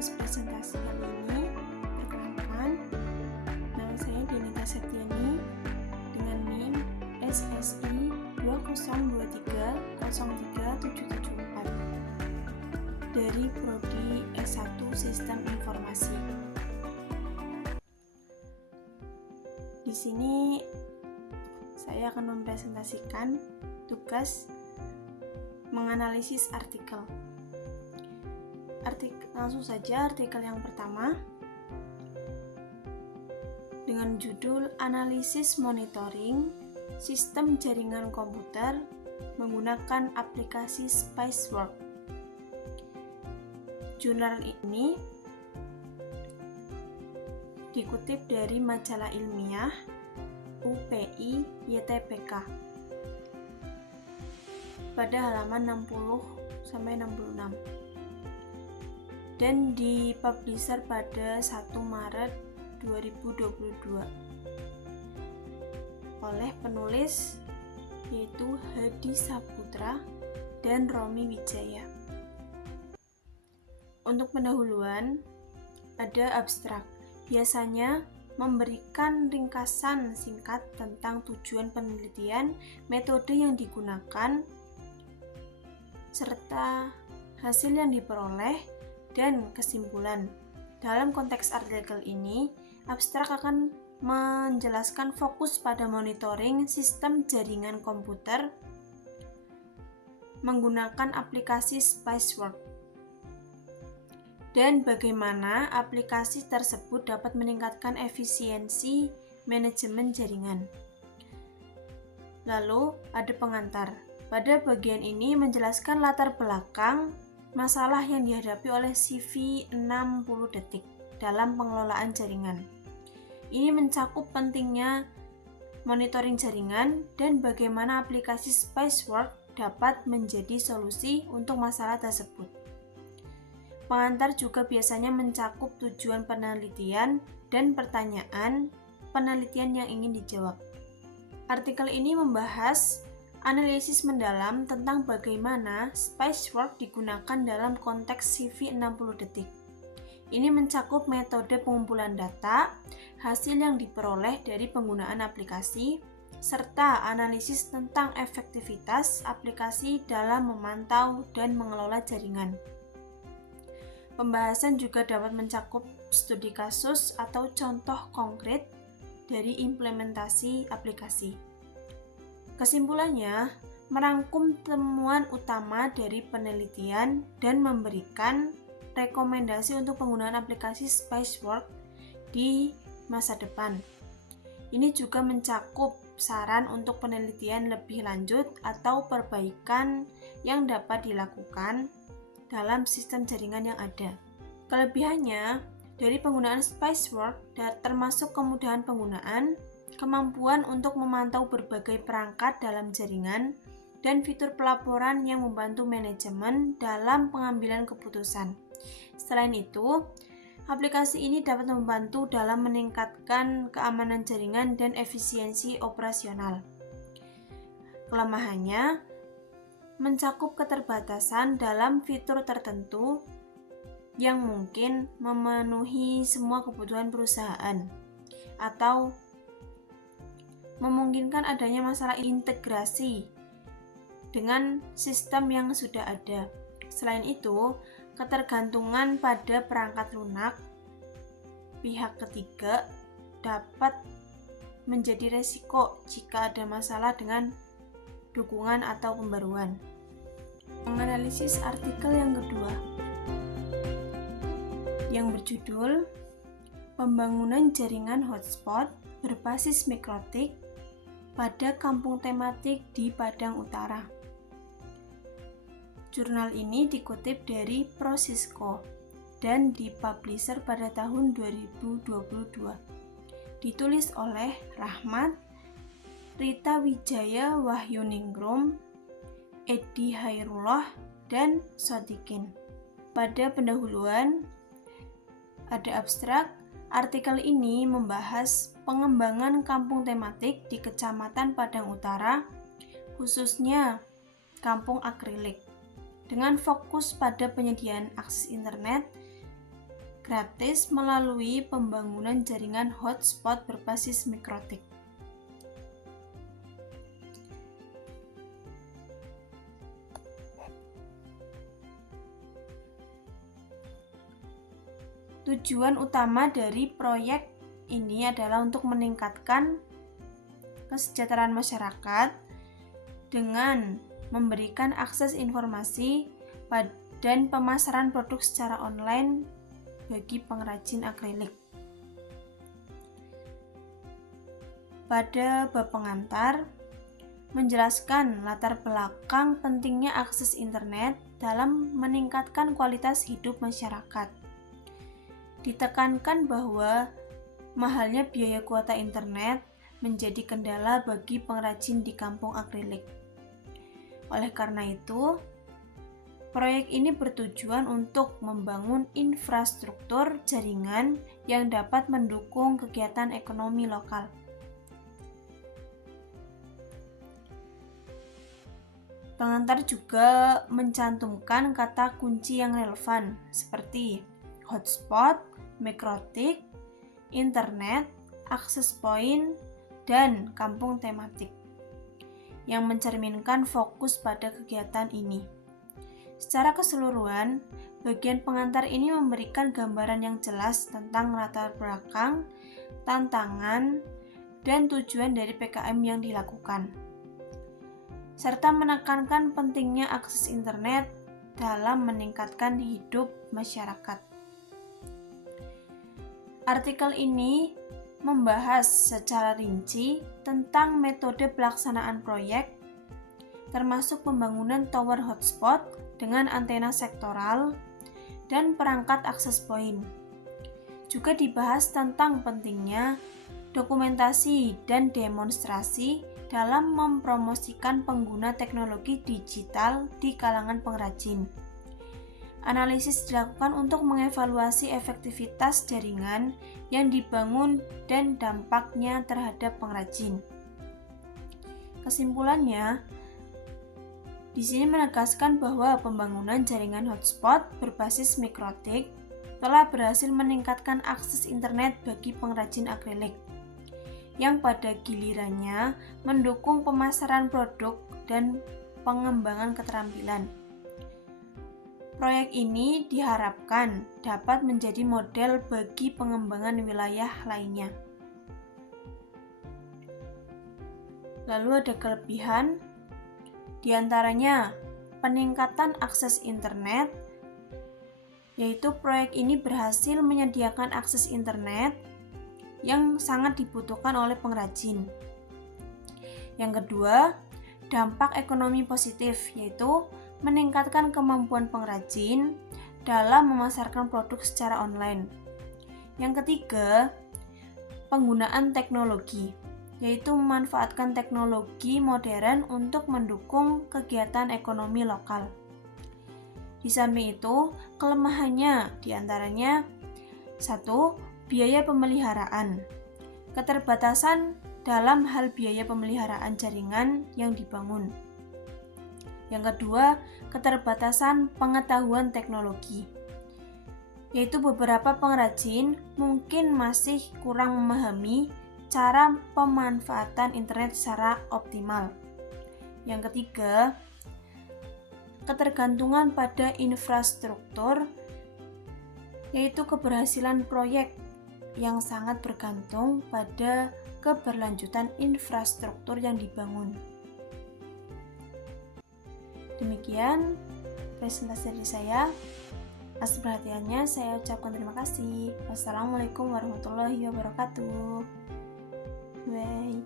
tugas presentasi kali ini. Perkenalkan, nama saya Denita Septiani dengan NIM SSI 202303774 dari Prodi S1 Sistem Informasi. Di sini saya akan mempresentasikan tugas menganalisis artikel. Langsung saja artikel yang pertama dengan judul Analisis Monitoring Sistem Jaringan Komputer menggunakan aplikasi Spiceworks. Jurnal ini dikutip dari majalah ilmiah UPI YTPK pada halaman 60-66 dan dipublisher pada 1 Maret 2022 oleh penulis yaitu Hadi Saputra dan Romi Wijaya. Untuk pendahuluan ada abstrak, biasanya memberikan ringkasan singkat tentang tujuan penelitian, metode yang digunakan, serta hasil yang diperoleh dan kesimpulan. Dalam konteks artikel ini, abstrak akan menjelaskan fokus pada monitoring sistem jaringan komputer menggunakan aplikasi Spiceworks dan bagaimana aplikasi tersebut dapat meningkatkan efisiensi manajemen jaringan. Lalu ada pengantar. Pada bagian ini menjelaskan latar belakang masalah yang dihadapi oleh CV 60 detik dalam pengelolaan jaringan. Ini mencakup pentingnya monitoring jaringan dan bagaimana aplikasi Spiceworks dapat menjadi solusi untuk masalah tersebut. Pengantar juga biasanya mencakup tujuan penelitian dan pertanyaan penelitian yang ingin dijawab. Artikel ini membahas analisis mendalam tentang bagaimana Spiceworks digunakan dalam konteks CV 60 detik. Ini mencakup metode pengumpulan data, hasil yang diperoleh dari penggunaan aplikasi, serta analisis tentang efektivitas aplikasi dalam memantau dan mengelola jaringan. Pembahasan juga dapat mencakup studi kasus atau contoh konkret dari implementasi aplikasi. Kesimpulannya, merangkum temuan utama dari penelitian dan memberikan rekomendasi untuk penggunaan aplikasi Spiceworks di masa depan. Ini juga mencakup saran untuk penelitian lebih lanjut atau perbaikan yang dapat dilakukan dalam sistem jaringan yang ada. Kelebihannya dari penggunaan Spiceworks termasuk kemudahan penggunaan, kemampuan untuk memantau berbagai perangkat dalam jaringan, dan fitur pelaporan yang membantu manajemen dalam pengambilan keputusan. Selain itu, aplikasi ini dapat membantu dalam meningkatkan keamanan jaringan dan efisiensi operasional. Kelemahannya mencakup keterbatasan dalam fitur tertentu yang mungkin memenuhi semua kebutuhan perusahaan atau memungkinkan adanya masalah integrasi dengan sistem yang sudah ada. Selain itu, ketergantungan pada perangkat lunak pihak ketiga dapat menjadi resiko jika ada masalah dengan dukungan atau pembaruan. Menganalisis artikel yang kedua yang berjudul Pembangunan Jaringan Hotspot berbasis mikrotik pada kampung tematik di Padang Utara. Jurnal ini dikutip dari Prosisko dan dipublisher pada tahun 2022. Ditulis oleh Rahmat, Rita Wijaya Wahyuningrum, Edi Hairullah, dan Sodikin. Pada pendahuluan ada abstrak. Artikel ini membahas pengembangan kampung tematik di Kecamatan Padang Utara, khususnya Kampung Akrilik, dengan fokus pada penyediaan akses internet gratis melalui pembangunan jaringan hotspot berbasis mikrotik. Tujuan utama dari proyek ini adalah untuk meningkatkan kesejahteraan masyarakat dengan memberikan akses informasi dan pemasaran produk secara online bagi pengrajin akrilik. Pada bab pengantar, menjelaskan latar belakang pentingnya akses internet dalam meningkatkan kualitas hidup masyarakat. Ditekankan bahwa mahalnya biaya kuota internet menjadi kendala bagi pengrajin di kampung akrilik. Oleh karena itu, proyek ini bertujuan untuk membangun infrastruktur jaringan yang dapat mendukung kegiatan ekonomi lokal. Pengantar juga mencantumkan kata kunci yang relevan seperti hotspot, mikrotik, internet, akses point, dan kampung tematik yang mencerminkan fokus pada kegiatan ini. Secara keseluruhan, bagian pengantar ini memberikan gambaran yang jelas tentang latar belakang, tantangan, dan tujuan dari PKM yang dilakukan, serta menekankan pentingnya akses internet dalam meningkatkan hidup masyarakat. Artikel ini membahas secara rinci tentang metode pelaksanaan proyek, termasuk pembangunan tower hotspot dengan antena sektoral dan perangkat akses point. Juga dibahas tentang pentingnya dokumentasi dan demonstrasi dalam mempromosikan pengguna teknologi digital di kalangan pengrajin. Analisis dilakukan untuk mengevaluasi efektivitas jaringan yang dibangun dan dampaknya terhadap pengrajin. Kesimpulannya, di sini menegaskan bahwa pembangunan jaringan hotspot berbasis mikrotik telah berhasil meningkatkan akses internet bagi pengrajin akrilik, yang pada gilirannya mendukung pemasaran produk dan pengembangan keterampilan. Proyek ini diharapkan dapat menjadi model bagi pengembangan wilayah lainnya. Lalu ada kelebihan, diantaranya peningkatan akses internet, yaitu proyek ini berhasil menyediakan akses internet yang sangat dibutuhkan oleh pengrajin. Yang kedua, dampak ekonomi positif, yaitu meningkatkan kemampuan pengrajin dalam memasarkan produk secara online. Yang ketiga, penggunaan teknologi, yaitu memanfaatkan teknologi modern untuk mendukung kegiatan ekonomi lokal. Di samping itu, kelemahannya diantaranya 1. Biaya pemeliharaan. Keterbatasan dalam hal biaya pemeliharaan jaringan yang dibangun. Yang kedua, keterbatasan pengetahuan teknologi, yaitu beberapa pengrajin mungkin masih kurang memahami cara pemanfaatan internet secara optimal. Yang ketiga, ketergantungan pada infrastruktur, yaitu keberhasilan proyek yang sangat bergantung pada keberlanjutan infrastruktur yang dibangun. Demikian presentasi dari saya. Atas perhatiannya saya ucapkan terima kasih. Wassalamualaikum warahmatullahi wabarakatuh. Bye.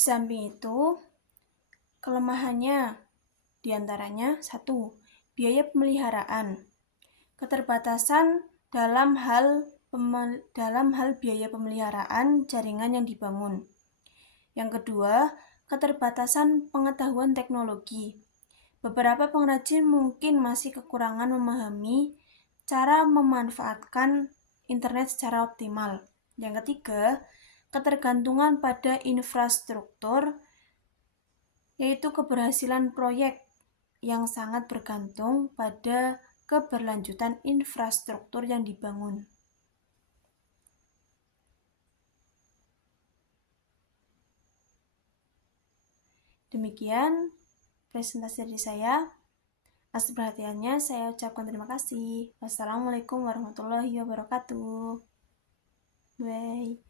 samping itu, kelemahannya diantaranya 1. Biaya pemeliharaan. Keterbatasan dalam hal biaya pemeliharaan jaringan yang dibangun. Yang kedua, keterbatasan pengetahuan teknologi. Beberapa pengrajin mungkin masih kekurangan memahami cara memanfaatkan internet secara optimal. Yang ketiga, ketergantungan pada infrastruktur, yaitu keberhasilan proyek yang sangat bergantung pada keberlanjutan infrastruktur yang dibangun. Demikian presentasi dari saya. Atas perhatiannya saya ucapkan terima kasih. Wassalamualaikum warahmatullahi wabarakatuh. Bye.